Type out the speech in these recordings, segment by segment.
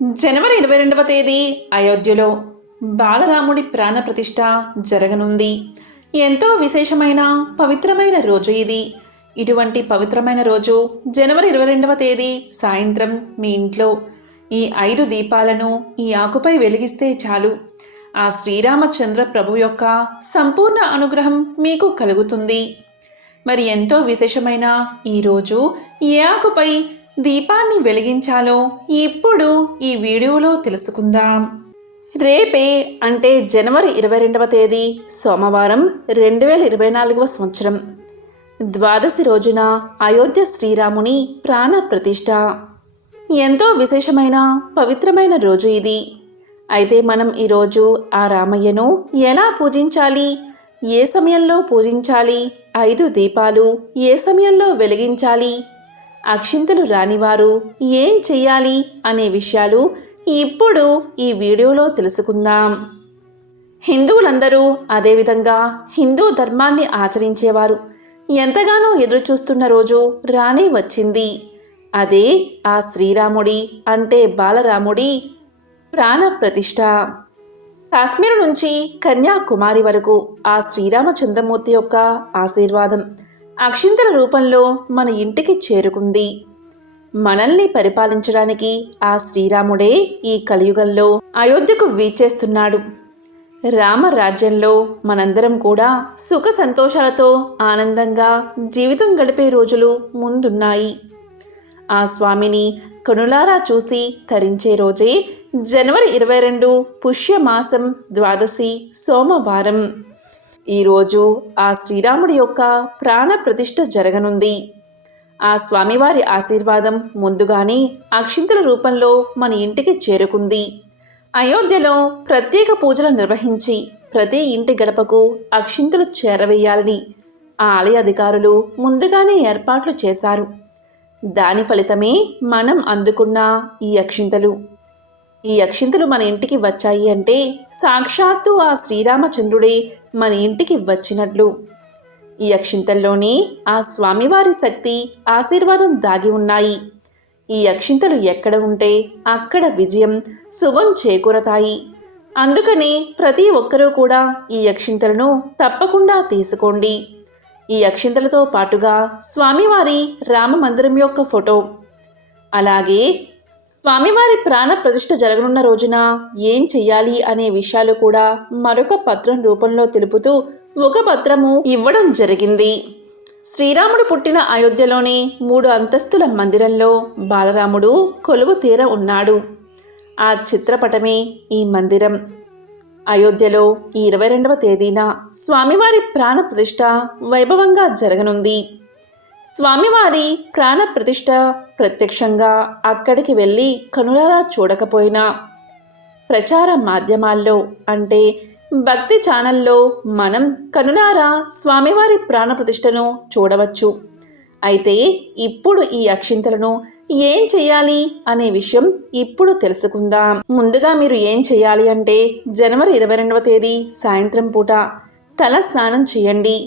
జనవరి 22వ తేదీ అయోధ్యలో బాలరాముడి ప్రాణప్రతిష్ఠ జరగనుంది. ఎంతో విశేషమైన పవిత్రమైన రోజు ఇది. ఇటువంటి పవిత్రమైన రోజు జనవరి 22వ తేదీ సాయంత్రం మీ ఇంట్లో ఈ 5 దీపాలను ఈ ఆకుపై వెలిగిస్తే చాలు, ఆ శ్రీరామచంద్ర ప్రభు యొక్క సంపూర్ణ అనుగ్రహం మీకు కలుగుతుంది. మరి ఎంతో విశేషమైన ఈరోజు ఏ ఆకుపై దీపాన్ని వెలిగించాలో ఇప్పుడు ఈ వీడియోలో తెలుసుకుందాం. రేపే అంటే జనవరి 22వ తేదీ సోమవారం 2024వ సంవత్సరం ద్వాదశి రోజున అయోధ్య శ్రీరాముని ప్రాణ ప్రతిష్ఠ. ఎంతో విశేషమైన పవిత్రమైన రోజు ఇది. అయితే మనం ఈరోజు ఆ రామయ్యను ఎలా పూజించాలి, ఏ సమయంలో పూజించాలి, 5 దీపాలు ఏ సమయంలో వెలిగించాలి, అక్షింతలు రానివారు ఏం చెయ్యాలి అనే విషయాలు ఇప్పుడు ఈ వీడియోలో తెలుసుకుందాం. హిందువులందరూ, అదేవిధంగా హిందూ ధర్మాన్ని ఆచరించేవారు ఎంతగానో ఎదురుచూస్తున్న రోజు రానే వచ్చింది. అదే ఆ శ్రీరాముడి అంటే బాలరాముడి ప్రాణ ప్రతిష్ఠ. కాశ్మీరు నుంచి కన్యాకుమారి వరకు ఆ శ్రీరామచంద్రమూర్తి యొక్క ఆశీర్వాదం అక్షింతల రూపంలో మన ఇంటికి చేరుకుంది. మనల్ని పరిపాలించడానికి ఆ శ్రీరాముడే ఈ కలియుగంలో అయోధ్యకు వీచేస్తున్నాడు. రామరాజ్యంలో మనందరం కూడా సుఖ సంతోషాలతో ఆనందంగా జీవితం గడిపే రోజులు ముందున్నాయి. ఆ స్వామిని కనులారా చూసి తరించే రోజే జనవరి 22 పుష్యమాసం ద్వాదశి సోమవారం. ఈరోజు ఆ శ్రీరాముడి యొక్క ప్రాణ ప్రతిష్ఠ జరగనుంది. ఆ స్వామివారి ఆశీర్వాదం ముందుగానే అక్షింతల రూపంలో మన ఇంటికి చేరుకుంది. అయోధ్యలో ప్రత్యేక పూజలు నిర్వహించి ప్రతి ఇంటి గడపకు అక్షింతలు చేరవేయాలని ఆ ఆలయ అధికారులు ముందుగానే ఏర్పాట్లు చేశారు. దాని ఫలితమే మనం అందుకున్న ఈ అక్షింతలు. ఈ అక్షింతలు మన ఇంటికి వచ్చాయి అంటే సాక్షాత్తు ఆ శ్రీరామచంద్రుడే మన ఇంటికి వచ్చినట్లు. ఈ అక్షింతల్లోనే ఆ స్వామివారి శక్తి, ఆశీర్వాదం దాగి ఉన్నాయి. ఈ అక్షింతలు ఎక్కడ ఉంటే అక్కడ విజయం, శుభం చేకూరతాయి. అందుకని ప్రతి ఒక్కరూ కూడా ఈ అక్షింతలను తప్పకుండా తీసుకోండి. ఈ అక్షింతలతో పాటుగా స్వామివారి రామ మందిరం యొక్క ఫోటో, అలాగే స్వామివారి ప్రాణ ప్రతిష్ఠ జరగనున్న రోజున ఏం చెయ్యాలి అనే విషయాలు కూడా మరొక పత్రం రూపంలో తెలుపుతూ ఒక పత్రము ఇవ్వడం జరిగింది. శ్రీరాముడు పుట్టిన అయోధ్యలోని 3 అంతస్తుల మందిరంలో బాలరాముడు కొలువు తీర ఉన్నాడు. ఆ చిత్రపటమే ఈ మందిరం. అయోధ్యలో ఈ 22వ తేదీన స్వామివారి ప్రాణ ప్రతిష్ఠ వైభవంగా జరగనుంది. స్వామివారి ప్రాణ ప్రతిష్ఠ ప్రత్యక్షంగా అక్కడికి వెళ్ళి కనులారా చూడకపోయినా ప్రచార మాధ్యమాల్లో అంటే భక్తి ఛానల్లో మనం కనులారా స్వామివారి ప్రాణ ప్రతిష్ఠను చూడవచ్చు. అయితే ఇప్పుడు ఈ అక్షింతలను ఏం చేయాలి అనే విషయం ఇప్పుడు తెలుసుకుందాం. ముందుగా మీరు ఏం చేయాలి అంటే జనవరి 22వ తేదీ సాయంత్రం పూట తల స్నానం చేయండి.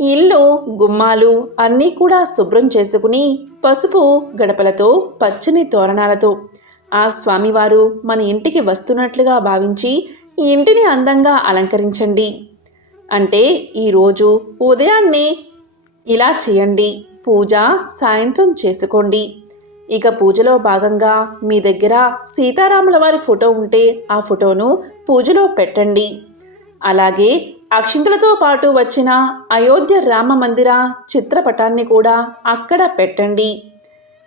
ఇల్లు, గుమ్మాలు అన్నీ కూడా శుభ్రం చేసుకుని పసుపు గడపలతో, పచ్చని తోరణాలతో ఆ స్వామివారు మన ఇంటికి వస్తున్నట్లుగా భావించి ఈ ఇంటిని అందంగా అలంకరించండి. అంటే ఈరోజు ఉదయాన్నే ఇలా చేయండి. పూజ సాయంత్రం చేసుకోండి. ఇక పూజలో భాగంగా మీ దగ్గర సీతారాముల వారి ఫోటో ఉంటే ఆ ఫోటోను పూజలో పెట్టండి. అలాగే అక్షింతలతో పాటు వచ్చిన అయోధ్య రామ మందిర చిత్రపటాన్ని కూడా అక్కడ పెట్టండి.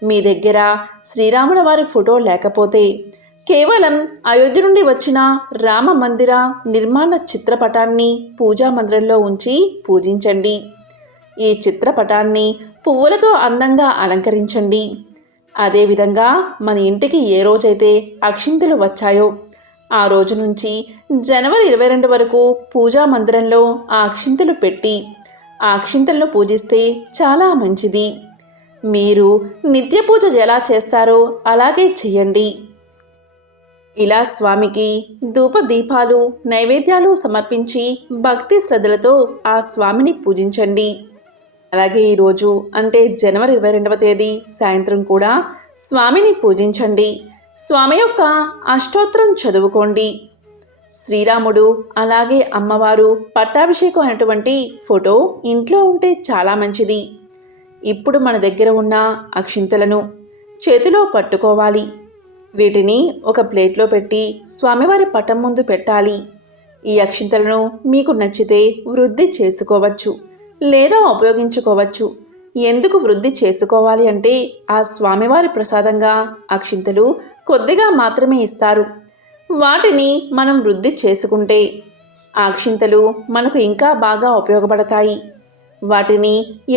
మీ దగ్గర శ్రీరాముల వారి ఫోటో లేకపోతే కేవలం అయోధ్య నుండి వచ్చిన రామ మందిర నిర్మాణ చిత్రపటాన్ని పూజా మందిరంలో ఉంచి పూజించండి. ఈ చిత్రపటాన్ని పువ్వులతో అందంగా అలంకరించండి. అదేవిధంగా మన ఇంటికి ఏ రోజైతే అక్షింతలు వచ్చాయో ఆ రోజు నుంచి జనవరి 22 వరకు పూజా మందిరంలో ఆ అక్షింతలు పెట్టి ఆ అక్షింతలను పూజిస్తే చాలా మంచిది. మీరు నిత్య పూజ ఎలా చేస్తారో అలాగే చేయండి. ఇలా స్వామికి ధూప దీపాలు, నైవేద్యాలు సమర్పించి భక్తి శ్రద్ధలతో ఆ స్వామిని పూజించండి. అలాగే ఈరోజు అంటే జనవరి 22వ తేదీ సాయంత్రం కూడా స్వామిని పూజించండి. స్వామి యొక్క అష్టోత్తరం చదువుకోండి. శ్రీరాముడు అలాగే అమ్మవారు పట్టాభిషేకం అయినటువంటి ఫోటో ఇంట్లో ఉంటే చాలా మంచిది. ఇప్పుడు మన దగ్గర ఉన్న అక్షింతలను చేతిలో పట్టుకోవాలి. వీటిని ఒక ప్లేట్లో పెట్టి స్వామివారి పటం ముందు పెట్టాలి. ఈ అక్షింతలను మీకు నచ్చితే వృద్ధి చేసుకోవచ్చు లేదా ఉపయోగించుకోవచ్చు. ఎందుకు వృద్ధి చేసుకోవాలి అంటే ఆ స్వామివారి ప్రసాదంగా అక్షింతలు కొద్దిగా మాత్రమే ఇస్తారు. వాటిని మనం వృద్ధి చేసుకుంటే ఆ అక్షింతలు మనకు ఇంకా బాగా ఉపయోగపడతాయి. వాటిని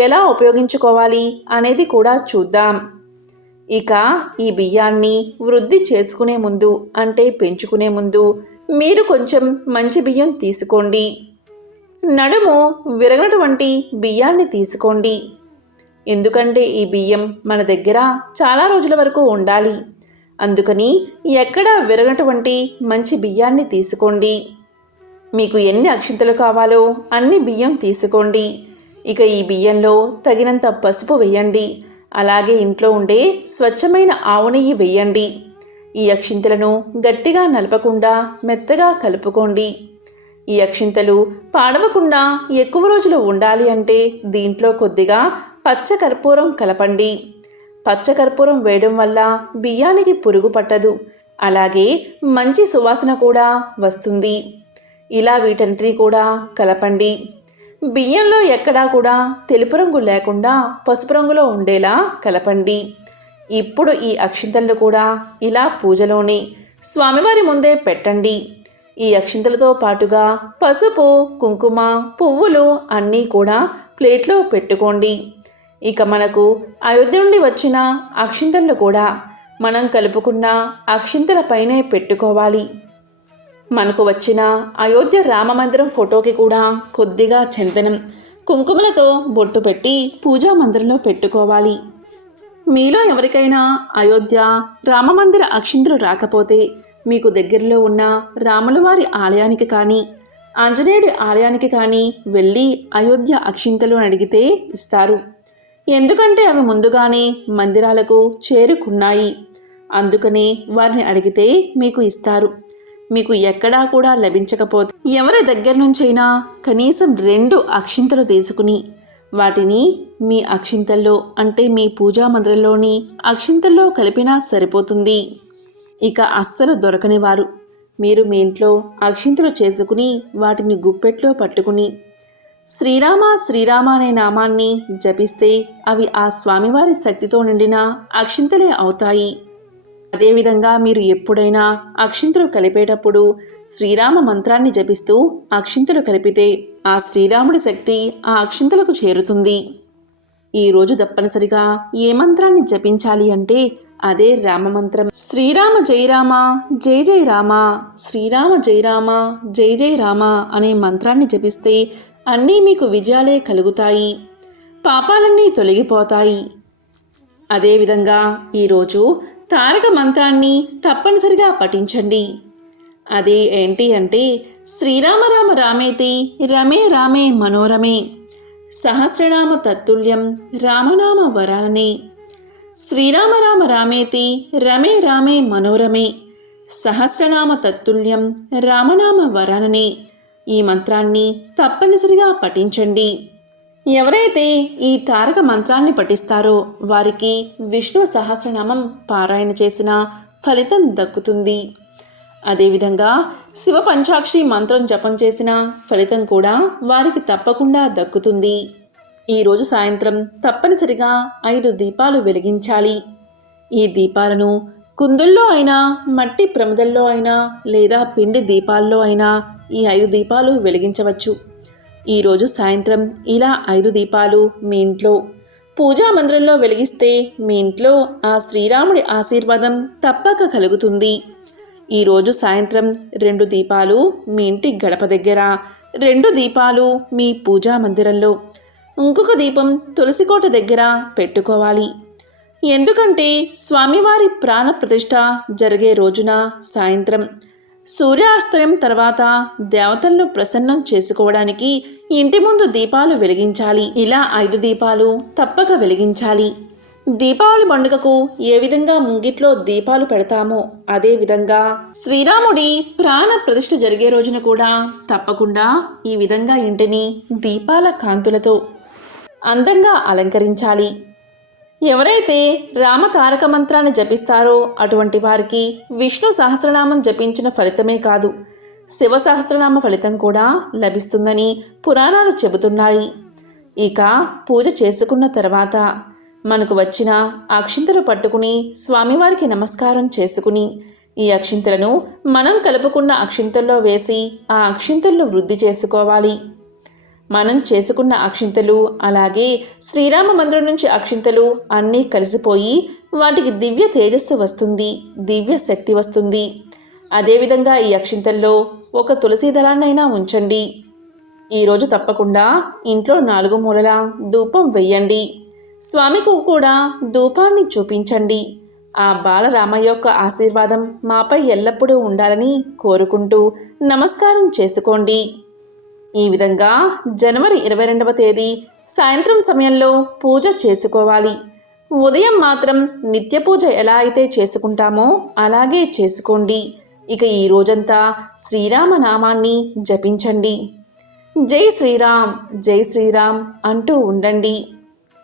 ఎలా ఉపయోగించుకోవాలి అనేది కూడా చూద్దాం. ఇక ఈ బియ్యాన్ని వృద్ధి చేసుకునే ముందు అంటే పెంచుకునే ముందు మీరు కొంచెం మంచి బియ్యం తీసుకోండి. నడుము విరగనటువంటి బియ్యాన్ని తీసుకోండి. ఎందుకంటే ఈ బియ్యం మన దగ్గర చాలా రోజుల వరకు ఉండాలి. అందుకని ఎక్కడా విరగనటువంటి మంచి బియ్యాన్ని తీసుకోండి. మీకు ఎన్ని అక్షింతలు కావాలో అన్ని బియ్యం తీసుకోండి. ఇక ఈ బియ్యంలో తగినంత పసుపు వేయండి. అలాగే ఇంట్లో ఉండే స్వచ్ఛమైన ఆవు నెయ్యి వేయండి. ఈ అక్షింతలను గట్టిగా నలపకుండా మెత్తగా కలుపుకోండి. ఈ అక్షింతలు పాడవకుండా ఎక్కువ రోజులు ఉండాలి అంటే దీంట్లో కొద్దిగా పచ్చకర్పూరం కలపండి. పచ్చకర్పూరం వేయడం వల్ల బియ్యానికి పురుగు పట్టదు. అలాగే మంచి సువాసన కూడా వస్తుంది. ఇలా వీటన్నిటినీ కూడా కలపండి. బియ్యంలో ఎక్కడా కూడా తెలుపు రంగు లేకుండా పసుపు రంగులో ఉండేలా కలపండి. ఇప్పుడు ఈ అక్షింతలను కూడా ఇలా పూజలోనే స్వామివారి ముందే పెట్టండి. ఈ అక్షింతలతో పాటుగా పసుపు, కుంకుమ, పువ్వులు అన్నీ కూడా ప్లేట్లో పెట్టుకోండి. ఇక మనకు అయోధ్య నుండి వచ్చిన అక్షింతలను కూడా మనం కలుపుకున్న అక్షింతల పైనే పెట్టుకోవాలి. మనకు వచ్చిన అయోధ్య రామమందిరం ఫోటోకి కూడా కొద్దిగా చందనం, కుంకుమలతో బొట్టు పెట్టి పూజా మందిరంలో పెట్టుకోవాలి. మీలో ఎవరికైనా అయోధ్య రామమందిర అక్షింతలు రాకపోతే మీకు దగ్గరలో ఉన్న రాములవారి ఆలయానికి కానీ ఆంజనేయుడి ఆలయానికి కానీ వెళ్ళి అయోధ్య అక్షింతలు అడిగితే ఇస్తారు. ఎందుకంటే అవి ముందుగానే మందిరాలకు చేరుకున్నాయి. అందుకనే వారిని అడిగితే మీకు ఇస్తారు. మీకు ఎక్కడా కూడా లభించకపోతే ఎవరి దగ్గర నుంచైనా కనీసం 2 అక్షింతలు తీసుకుని వాటిని మీ అక్షింతల్లో అంటే మీ పూజా మందిరంలోని అక్షింతల్లో కలిపినా సరిపోతుంది. ఇక అస్సలు దొరకని వారు మీరు మీ ఇంట్లో అక్షింతలు చేసుకుని వాటిని గుప్పెట్లో పట్టుకుని శ్రీరామ శ్రీరామ అనే నామాన్ని జపిస్తే అవి ఆ స్వామివారి శక్తితో నిండిన అక్షింతలే అవుతాయి. అదేవిధంగా మీరు ఎప్పుడైనా అక్షింతలు కలిపేటప్పుడు శ్రీరామ మంత్రాన్ని జపిస్తూ అక్షింతలు కలిపితే ఆ శ్రీరాముడి శక్తి ఆ అక్షింతలకు చేరుతుంది. ఈరోజు తప్పనిసరిగా ఏ మంత్రాన్ని జపించాలి అంటే అదే రామమంత్రం. శ్రీరామ జై రామ జై జై రామ, శ్రీరామ జై రామ జై జై రామ అనే మంత్రాన్ని జపిస్తే అన్నీ మీకు విజయాలే కలుగుతాయి, పాపాలన్నీ తొలగిపోతాయి. అదేవిధంగా ఈరోజు తారక మంత్రాన్ని తప్పనిసరిగా పఠించండి. అది ఏంటి అంటే శ్రీరామ రామ రామేతి రమే రామే మనోరమే సహస్రనామ తత్తుల్యం రామనామ వరాననే. శ్రీరామ రామ రామేతి రమే రామే మనోరమే సహస్రనామ తత్తుల్యం రామనామ వరాననే. ఈ మంత్రాన్ని తప్పనిసరిగా పఠించండి. ఎవరైతే ఈ తారక మంత్రాన్ని పఠిస్తారో వారికి విష్ణు సహస్రనామం పారాయణ చేసిన ఫలితం దక్కుతుంది. అదేవిధంగా శివ పంచాక్షి మంత్రం జపం చేసిన ఫలితం కూడా వారికి తప్పకుండా దక్కుతుంది. ఈరోజు సాయంత్రం తప్పనిసరిగా 5 దీపాలు వెలిగించాలి. ఈ దీపాలను కుందుల్లో అయినా మట్టి ప్రమిదల్లో అయినా లేదా పిండి దీపాల్లో అయినా ఈ 5 దీపాలు వెలిగించవచ్చు. ఈరోజు సాయంత్రం ఇలా 5 దీపాలు మీ ఇంట్లో పూజా మందిరంలో వెలిగిస్తే మీ ఇంట్లో ఆ శ్రీరాముడి ఆశీర్వాదం తప్పక కలుగుతుంది. ఈరోజు సాయంత్రం 2 దీపాలు మీ ఇంటి గడప దగ్గర, 2 దీపాలు మీ పూజా మందిరంలో, ఇంకొక దీపం తులసికోట దగ్గర పెట్టుకోవాలి. ఎందుకంటే స్వామివారి ప్రాణ ప్రతిష్ఠ జరిగే రోజున సాయంత్రం సూర్యాస్తమయం తర్వాత దేవతలను ప్రసన్నం చేసుకోవడానికి ఇంటి ముందు దీపాలు వెలిగించాలి. ఇలా 5 దీపాలు తప్పక వెలిగించాలి. దీపావళి పండుగకు ఏ విధంగా ముంగిట్లో దీపాలు పెడతామో అదేవిధంగా శ్రీరాముడి ప్రాణ ప్రతిష్ఠ జరిగే రోజున కూడా తప్పకుండా ఈ విధంగా ఇంటిని దీపాల కాంతులతో అందంగా అలంకరించాలి. ఎవరైతే రామ తారక మంత్రాన్ని జపిస్తారో అటువంటి వారికి విష్ణు సహస్రనామం జపించిన ఫలితమే కాదు, శివ సహస్రనామ ఫలితం కూడా లభిస్తుందని పురాణాలు చెబుతున్నాయి. ఇక పూజ చేసుకున్న తర్వాత మనకు వచ్చిన అక్షింతలు పట్టుకుని స్వామివారికి నమస్కారం చేసుకుని ఈ అక్షింతలను మనం కలుపుకున్న అక్షింతల్లో వేసి ఆ అక్షింతలను వృద్ధి చేసుకోవాలి. మనం చేసుకున్న అక్షింతలు అలాగే శ్రీరామ మందిరం నుంచి అక్షింతలు అన్నీ కలిసిపోయి వాటికి దివ్య తేజస్సు వస్తుంది, దివ్య శక్తి వస్తుంది. అదేవిధంగా ఈ అక్షింతల్లో ఒక తులసి దళాన్నైనా ఉంచండి. ఈరోజు తప్పకుండా ఇంట్లో 4 మూలల ధూపం వెయ్యండి. స్వామికి కూడా ధూపాన్ని చూపించండి. ఆ బాలరామయ్య యొక్క ఆశీర్వాదం మాపై ఎల్లప్పుడూ ఉండాలని కోరుకుంటూ నమస్కారం చేసుకోండి. ఈ విధంగా జనవరి 22వ తేదీ సాయంత్రం సమయంలో పూజ చేసుకోవాలి. ఉదయం మాత్రం నిత్య పూజ ఎలా అయితే చేసుకుంటామో అలాగే చేసుకోండి. ఇక ఈ రోజంతా శ్రీరామ నామాన్ని జపించండి. జై శ్రీరామ్ జై శ్రీరామ్ అంటూ ఉండండి.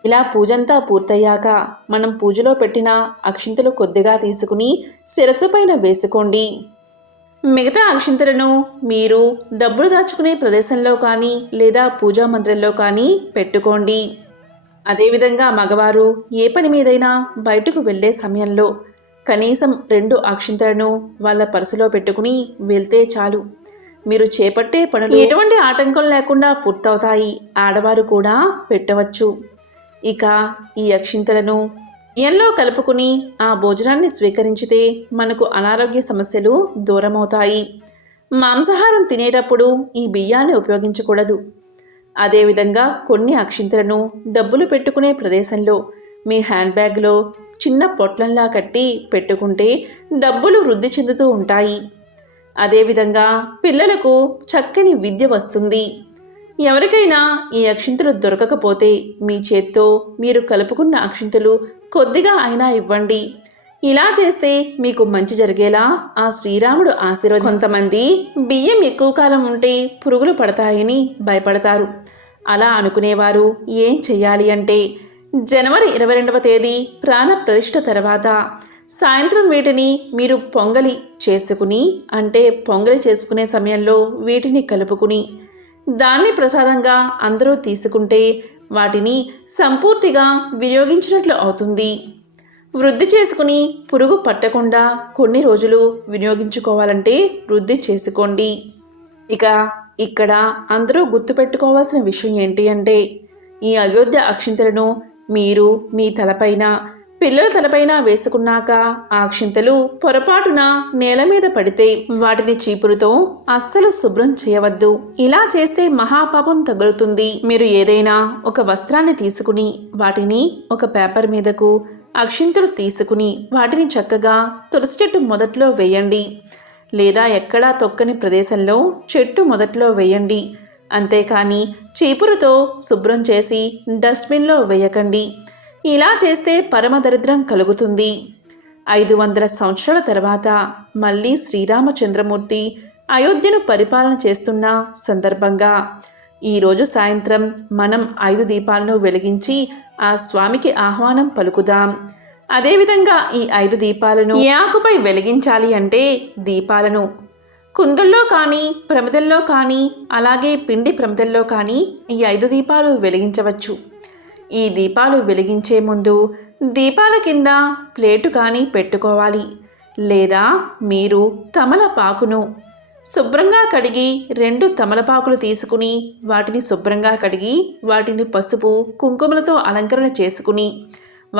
ఇలా పూజంతా పూర్తయ్యాక మనం పూజలో పెట్టిన అక్షింతలు కొద్దిగా తీసుకుని శిరస్సుపైన వేసుకోండి. మిగతా అక్షింతలను మీరు డబ్బులు దాచుకునే ప్రదేశంలో కానీ లేదా పూజా మందిరంలో కానీ పెట్టుకోండి. అదేవిధంగా మగవారు ఏ పని మీదైనా బయటకు వెళ్ళే సమయంలో కనీసం 2 అక్షింతలను వాళ్ళ పర్సులో పెట్టుకుని వెళ్తే చాలు. మీరు చేపట్టే పనులు ఎటువంటి ఆటంకం లేకుండా పూర్తవుతాయి. ఆడవారు కూడా పెట్టవచ్చు. ఇక ఈ అక్షింతలను బియ్యంలో కలుపుకుని ఆ భోజనాన్ని స్వీకరించితే మనకు అనారోగ్య సమస్యలు దూరమవుతాయి. మాంసాహారం తినేటప్పుడు ఈ బియ్యాన్ని ఉపయోగించకూడదు. అదేవిధంగా కొన్ని అక్షింతలను డబ్బులు పెట్టుకునే ప్రదేశంలో మీ హ్యాండ్ బ్యాగ్లో చిన్న పొట్లంలా కట్టి పెట్టుకుంటే డబ్బులు వృద్ధి చెందుతూ ఉంటాయి. అదేవిధంగా పిల్లలకు చక్కని విద్య వస్తుంది. ఎవరికైనా ఈ అక్షింతలు దొరకకపోతే మీ చేత్తో మీరు కలుపుకున్న అక్షింతలు కొద్దిగా అయినా ఇవ్వండి. ఇలా చేస్తే మీకు మంచి జరిగేలా ఆ శ్రీరాముడు ఆశీర్వదిస్తాడు. కొంతమంది బియ్యం ఎక్కువ కాలం ఉంటే పురుగులు పడతాయని భయపడతారు. అలా అనుకునేవారు ఏం చెయ్యాలి అంటే జనవరి 22వ తేదీ ప్రాణ ప్రతిష్ఠ తర్వాత సాయంత్రం వీటిని మీరు పొంగలి చేసుకుని అంటే పొంగలి చేసుకునే సమయంలో వీటిని కలుపుకుని దాన్ని ప్రసాదంగా అందరూ తీసుకుంటే వాటిని సంపూర్తిగా వినియోగించినట్లు అవుతుంది. వృద్ధి చేసుకుని పురుగు పట్టకుండా కొన్ని రోజులు వినియోగించుకోవాలంటే వృద్ధి చేసుకోండి. ఇక ఇక్కడ అందరూ గుర్తుపెట్టుకోవాల్సిన విషయం ఏంటి అంటే ఈ అయోధ్య అక్షింతలను మీరు మీ తలపైన పిల్లల తలపైన వేసుకున్నాక ఆ అక్షింతలు పొరపాటున నేల మీద పడితే వాటిని చీపురుతో అస్సలు శుభ్రం చేయవద్దు. ఇలా చేస్తే మహాపాపం తగులుతుంది. మీరు ఏదైనా ఒక వస్త్రాన్ని తీసుకుని వాటిని ఒక పేపర్ మీదకు అక్షింతలు తీసుకుని వాటిని చక్కగా తులసి చెట్టు మొదట్లో వేయండి. లేదా ఎక్కడా తొక్కని ప్రదేశంలో చెట్టు మొదట్లో వేయండి. అంతేకాని చీపురుతో శుభ్రం చేసి డస్ట్బిన్లో వేయకండి. ఇలా చేస్తే పరమదరిద్రం కలుగుతుంది. 500 సంవత్సరాల తర్వాత మళ్ళీ శ్రీరామచంద్రమూర్తి అయోధ్యను పరిపాలన చేస్తున్న సందర్భంగా ఈరోజు సాయంత్రం మనం 5 దీపాలను వెలిగించి ఆ స్వామికి ఆహ్వానం పలుకుదాం. అదేవిధంగా ఈ 5 దీపాలను ఏ ఆకుపై వెలిగించాలి అంటే దీపాలను కుందుల్లో కానీ ప్రమిదల్లో కానీ అలాగే పిండి ప్రమిదల్లో కానీ ఈ 5 దీపాలు వెలిగించవచ్చు. ఈ దీపాలు వెలిగించే ముందు దీపాల కింద ప్లేటు కానీ పెట్టుకోవాలి. లేదా మీరు తమలపాకును శుభ్రంగా కడిగి 2 తమలపాకులు తీసుకుని వాటిని శుభ్రంగా కడిగి వాటిని పసుపు కుంకుమలతో అలంకరణ చేసుకుని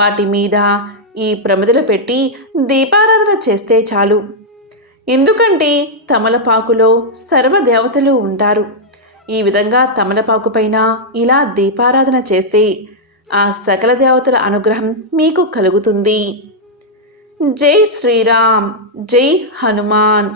వాటి మీద ఈ ప్రమిదలు పెట్టి దీపారాధన చేస్తే చాలు. ఎందుకంటే తమలపాకులో సర్వదేవతలు ఉంటారు. ఈ విధంగా తమలపాకు పైన ఇలా దీపారాధన చేస్తే ఆ సకల దేవతల అనుగ్రహం మీకు కలుగుతుంది. జై శ్రీరామ్ జై హనుమాన్.